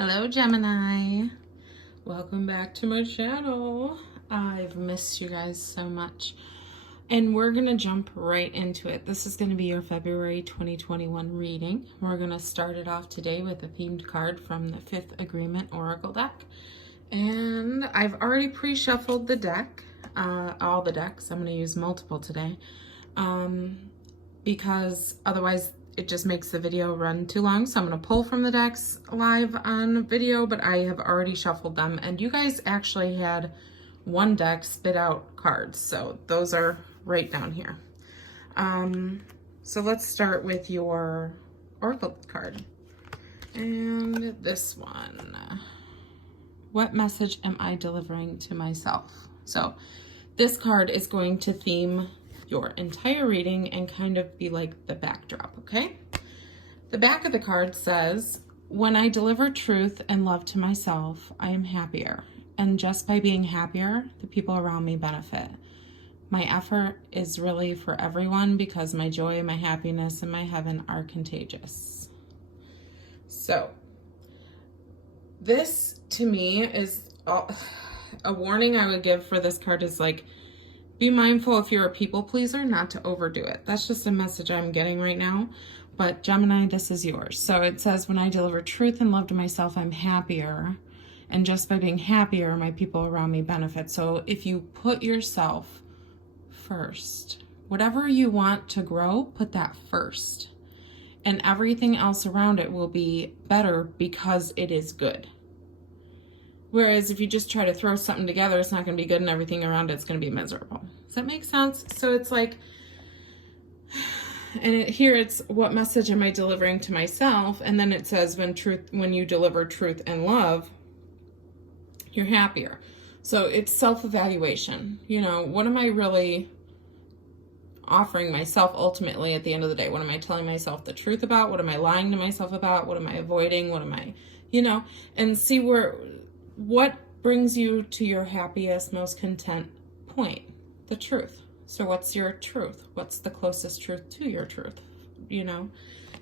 Hello, Gemini. Welcome back to my channel. I've missed you guys so much. And we're going to jump right into it. This is going to be your February 2021 reading. We're going to start it off today with a themed card from the Fifth Agreement Oracle deck. And I've already pre-shuffled the deck, all the decks. I'm going to use multiple today because otherwise it just makes the video run too long. So I'm going to pull from the decks live on video, but I have already shuffled them. And you guys actually had one deck spit out cards. So those are right down here. So let's start with your Oracle card. And this one. What message am I delivering to myself? So this card is going to theme your entire reading and kind of be like the backdrop, okay? The back of the card says, when I deliver truth and love to myself, I am happier. And just by being happier, the people around me benefit. My effort is really for everyone because my joy, my happiness, and my heaven are contagious. So this to me is a warning I would give for this card is like, be mindful if you're a people pleaser not to overdo it. That's just a message I'm getting right now. But Gemini, this is yours. So it says, when I deliver truth and love to myself, I'm happier. And just by being happier, my people around me benefit. So if you put yourself first, whatever you want to grow, put that first. And everything else around it will be better because it is good. Whereas if you just try to throw something together, it's not going to be good and everything around it's going to be miserable. Does that make sense? So it's like, and here it's, what message am I delivering to myself? And then it says, when you deliver truth and love, you're happier. So it's self-evaluation. You know, what am I really offering myself ultimately at the end of the day? What am I telling myself the truth about? What am I lying to myself about? What am I avoiding? What am I, and see what brings you to your happiest, most content point? The truth. So what's your truth? What's the closest truth to your truth?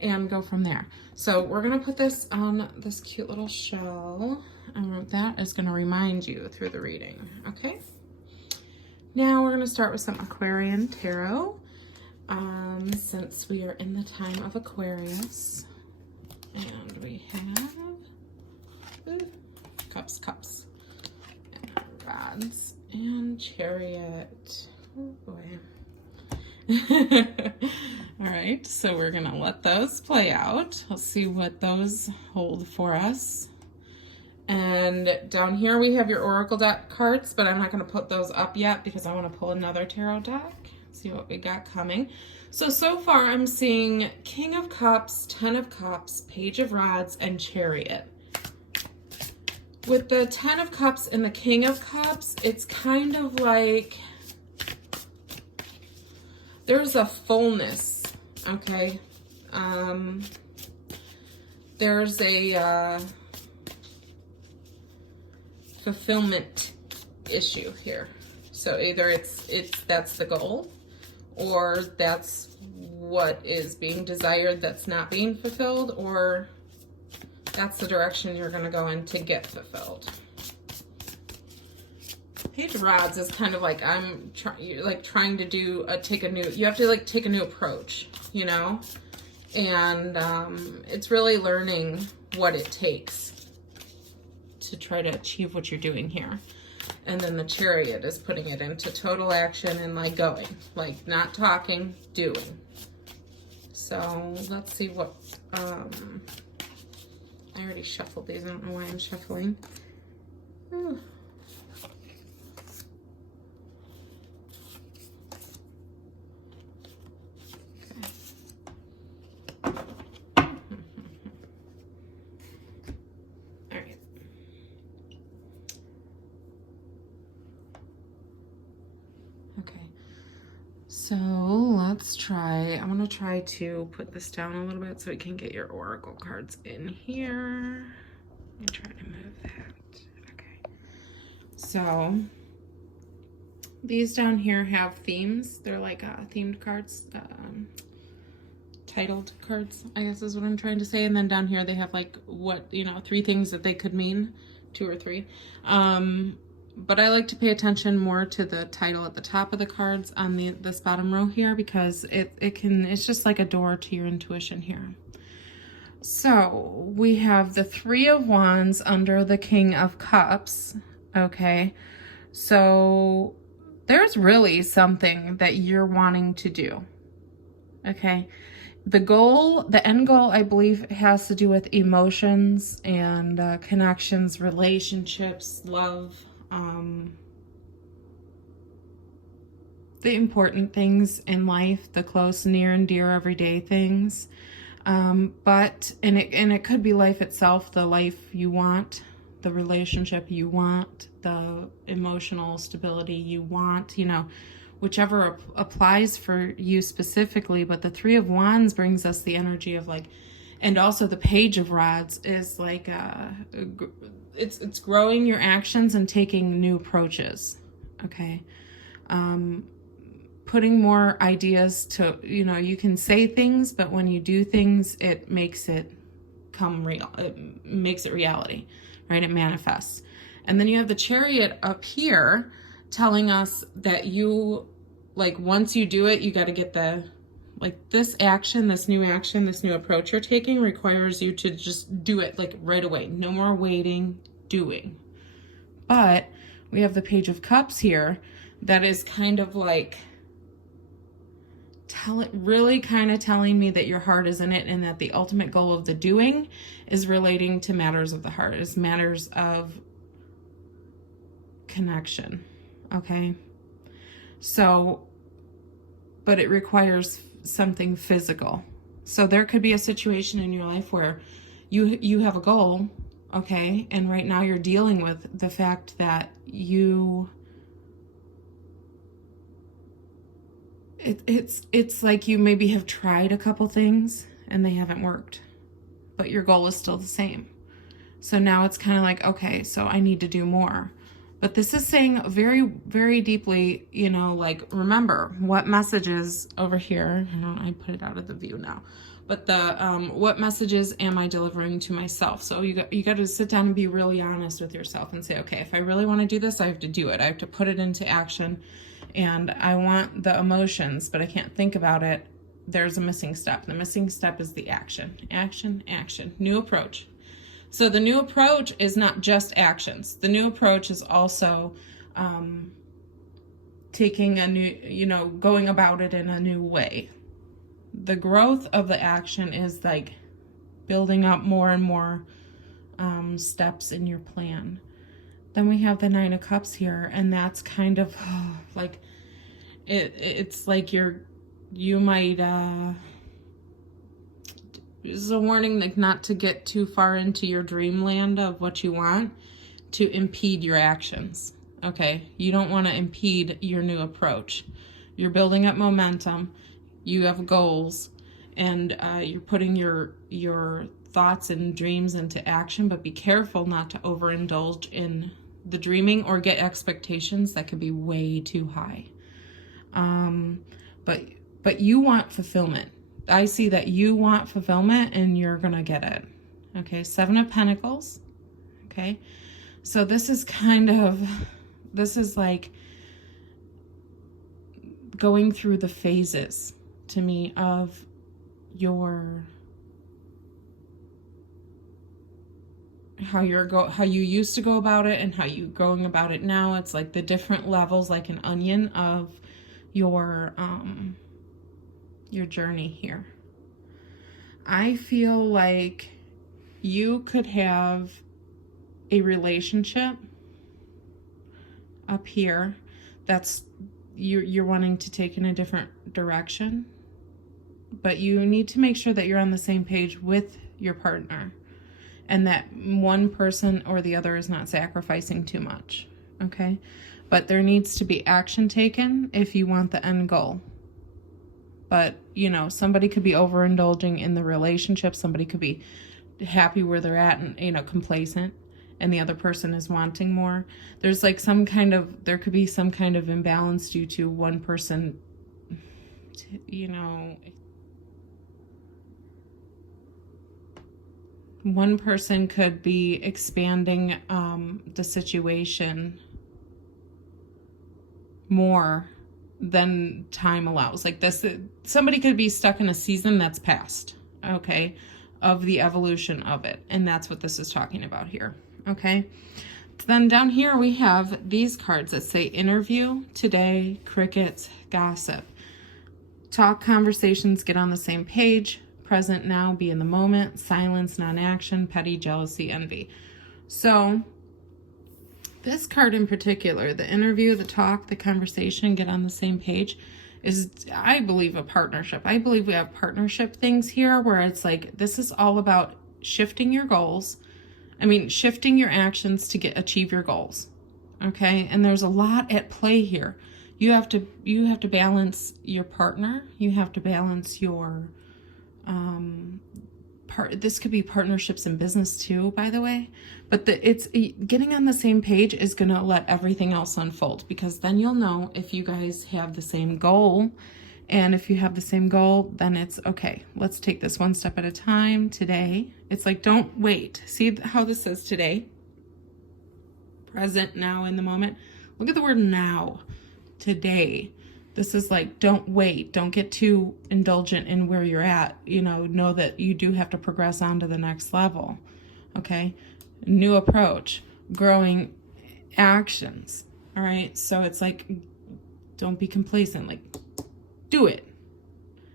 And go from there. So we're going to put this on this cute little shell. And that is going to remind you through the reading. Okay. Now we're going to start with some Aquarian tarot. Since we are in the time of Aquarius. And we have cups, and rods, and chariot. Oh boy. All right, so we're gonna let those play out. We'll see what those hold for us. And down here we have your Oracle deck cards, but I'm not gonna put those up yet because I want to pull another tarot deck. See what we got coming. So far I'm seeing King of Cups, 10 of Cups, Page of Rods, and Chariot. With the 10 of Cups and the King of Cups, it's kind of like there's a fullness, okay? There's a fulfillment issue here. So either that's the goal, or that's what is being desired that's not being fulfilled, or that's the direction you're going to go in to get fulfilled. Page of Rods is kind of like I'm trying to do take a new approach, and it's really learning what it takes to try to achieve what you're doing here. And then the Chariot is putting it into total action and going, not talking, doing. So let's see what I already shuffled these. I don't know why I'm shuffling. Ooh. Okay. All right. Okay. So let's try, I'm going to try to put this down a little bit so we can get your Oracle cards in here. Let me try to move that. Okay. So These down here have themes. They're like themed cards, titled cards, I guess is what I'm trying to say. And then down here they have like what, 3 things that they could mean, 2 or 3. But I like to pay attention more to the title at the top of the cards on this bottom row here, because it's just like a door to your intuition here. So we have the 3 of Wands under the King of Cups. Okay, so there's really something that you're wanting to do. Okay, the end goal, I believe, has to do with emotions and connections, relationships, love, the important things in life, the close, near and dear everyday things. But it could be life itself, the life you want, the relationship you want, the emotional stability you want, whichever applies for you specifically. But the 3 of Wands brings us the energy of like, and also the Page of Rods is like, it's growing your actions and taking new approaches. Okay. Putting more ideas to, you can say things, but when you do things, it makes it come real. It makes it reality, right? It manifests. And then you have the Chariot up here telling us that you, like, once you do it, you got to get this action, this new approach you're taking requires you to just do it like right away. No more waiting, doing. But we have the Page of Cups here that is kind of like, really kind of telling me that your heart is in it, and that the ultimate goal of the doing is relating to matters of the heart, is matters of connection. Okay, so, but it requires something physical. So there could be a situation in your life where you have a goal, okay, and right now you're dealing with the fact that it's like you maybe have tried a couple things and they haven't worked, but your goal is still the same. So now it's kind of like, okay, so I need to do more. But this is saying very, very deeply, like, remember what messages over here, I put it out of the view now, but what messages am I delivering to myself? So you got to sit down and be really honest with yourself and say, okay, if I really want to do this, I have to do it. I have to put it into action. And I want the emotions, but I can't think about it. There's a missing step. The missing step is the action. Action, action. New approach. So the new approach is not just actions. The new approach is also taking a new, going about it in a new way. The growth of the action is like building up more and more steps in your plan. Then we have the 9 of Cups here, and that's kind of like, it's like you might, this is a warning, like, not to get too far into your dreamland of what you want, to impede your actions, okay? You don't want to impede your new approach. You're building up momentum, you have goals, and you're putting your thoughts and dreams into action, but be careful not to overindulge in the dreaming or get expectations that could be way too high. But you want fulfillment. I see that you want fulfillment and you're gonna get it. Okay, 7 of Pentacles. Okay, so this is like going through the phases to me of how you used to go about it and how you're going about it now. It's like the different levels, like an onion, of your journey here. I feel like you could have a relationship up here that's you're wanting to take in a different direction, but you need to make sure that you're on the same page with your partner and that one person or the other is not sacrificing too much, okay? But there needs to be action taken if you want the end goal. But, somebody could be overindulging in the relationship. Somebody could be happy where they're at and, complacent, and the other person is wanting more. There's like there could be some kind of imbalance due to one person, One person could be expanding the situation more than time allows. Like this, somebody could be stuck in a season that's past, okay, of the evolution of it. And that's what this is talking about here, okay? Then down here we have these cards that say interview, today, crickets, gossip. Talk, conversations, get on the same page, present now, be in the moment, silence, non-action, petty, jealousy, envy. So this card in particular, the interview, the talk, the conversation, get on the same page, is, I believe, a partnership. I believe we have partnership things here where it's like, this is all about shifting your goals. I mean, shifting your actions to achieve your goals. Okay? And there's a lot at play here. You have to balance your partner. You have to balance your this could be partnerships in business too, by the way. But it's getting on the same page is going to let everything else unfold, because then you'll know if you guys have the same goal. And if you have the same goal, then it's okay. Let's take this one step at a time today. It's like, don't wait. See how this says today? Present, now, in the moment. Look at the word now. Today. This is like, don't wait. Don't get too indulgent in where you're at. You know that you do have to progress on to the next level. Okay? New approach. Growing actions. All right? So it's like, don't be complacent. Like, do it.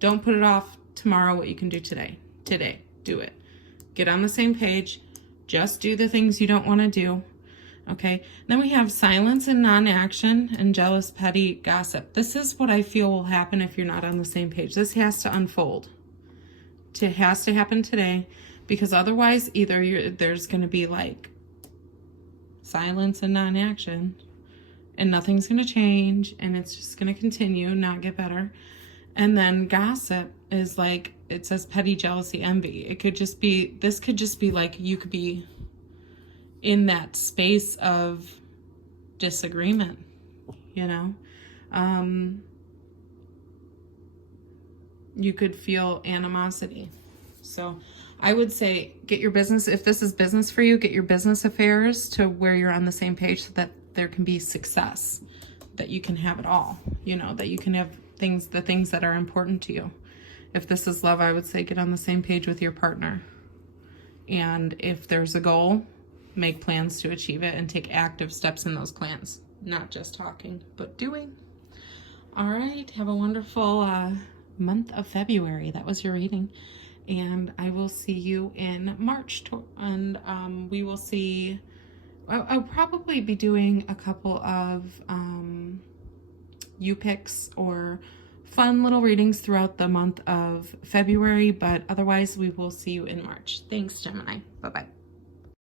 Don't put it off tomorrow what you can do today. Today. Do it. Get on the same page. Just do the things you don't want to do. Okay, then we have silence and non-action and jealous, petty, gossip. This is what I feel will happen if you're not on the same page. This has to unfold. It has to happen today, because otherwise either there's going to be like silence and non-action and nothing's going to change and it's just going to continue, not get better. And then gossip is like, it says petty, jealousy, envy. It could just be, this could just be like, you could be in that space of disagreement, you know? You could feel animosity. So I would say get your business, if this is business for you, get your business affairs to where you're on the same page so that there can be success, that you can have it all, you know, that you can have the things that are important to you. If this is love, I would say get on the same page with your partner. And if there's a goal, make plans to achieve it and take active steps in those plans. Not just talking, but doing. All right. Have a wonderful month of February. That was your reading. And I will see you in March. And we will see, I'll probably be doing a couple of U-picks or fun little readings throughout the month of February. But otherwise, we will see you in March. Thanks, Gemini. Bye-bye.